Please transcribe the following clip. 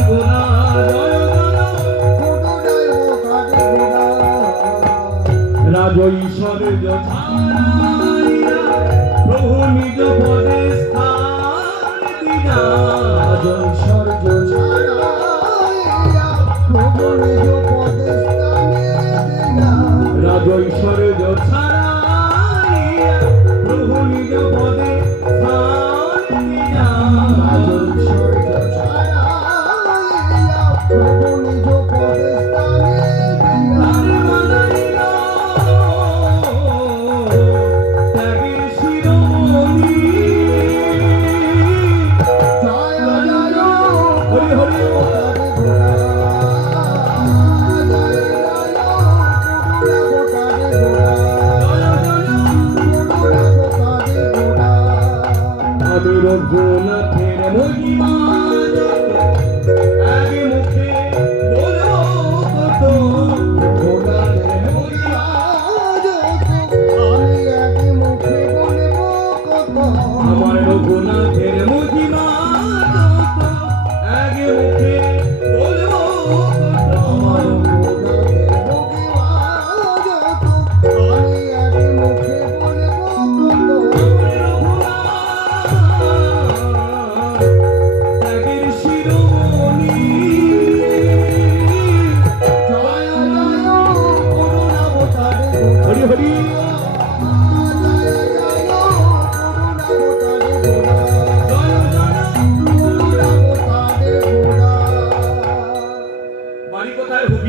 গোলা জয় রাজৈশ্বর্য ছাড়াইয়া প্রভু নিজ পদে স্থান দিনা রাজৈশ্বর্য ছাড়াইয়া প্রভু নিজ পদে স্থান দিনা রাজৈশ্বর্য ছাড়াইয়া প্রভু নিজ পদে স্থান দিনা রাজৈশ্বর্য ছাড়াইয়া প্রভু নিজ পদে স্থান দিনা ত্যাগের শিরোমণি জয় জয় হরি হরি আমি রঘুনাথের মহিমা আগে মুখে